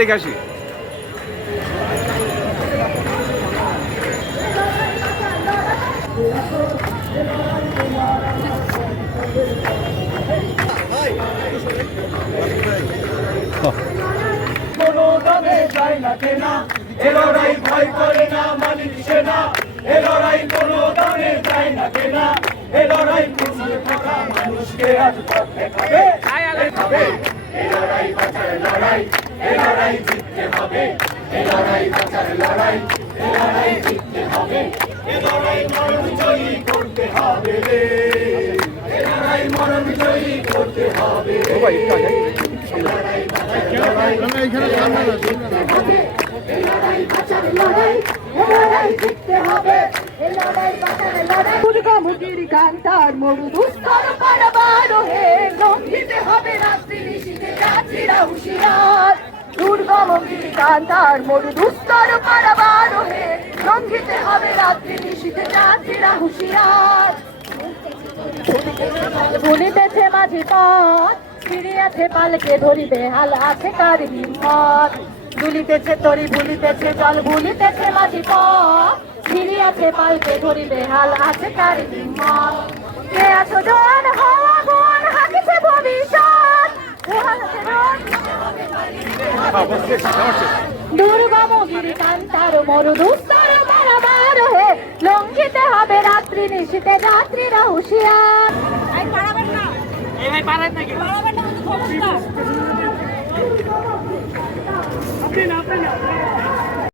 রেখে আসি। কোনো দামে যায় না কেনা, এ লড়াই ভয় করে না মালিক সেনা, এ লড়াই কোনো দামে যায় না কেনা, এ লড়াই পিছিয়ে থাকা মানুষকে আজ পথ দেখাবে, দেখাবে। এ লড়াই বাঁচার লড়াই, এ লড়াই জিততে হবে, এ লড়াই বাঁচার লড়াই, এ লড়াই জিততে হবে, এ লড়াই মরণ জয়ী করতে হবে রে, এ লড়াই মরণ জয়ী করতে হবে রে। এ লড়াই বাঁচার লড়াই, এ লড়াই জিততে হবে, এ লড়াই বাঁচার লড়াই, এ লড়াই জিততে হবে, এ লড়াই বাঁচার লড়াই। দুর্গামুখীর কান্তার মরু দুস্তর পারাবার হে, লঙ্ঘিতে হবে রাত্রি নিশীথে যাত্রীরা হুঁশিয়ার। দুর্গামুখীর কান্তার মরু দুস্তর পারাবার হে, লঙ্ঘিতে হবে রাত্রি নিশীথে যাত্রীরা হুঁশিয়ার। ভুলিতেছে মাঝি পথ, ফিরিয়াছে পালকে ধরিবে হাল আছে কার হিম্মত। দুলিতেছে তরি ভুলিতেছে জল, ভুলিতেছে মাঝি পথ, ফিরিয়াছে পালকে ধরিবে হাল আছে কার হিম্মত। কে আছো জন হওয়া গুণ হাকিছে ভবিষ্যৎ, দুর্গমগির কান্তার মরু দুস্তর পারাবার হে, লঙ্ঘিতে হবে রাত্রি নিশীথে যাত্রীরা হুঁশিয়ার। আপনি না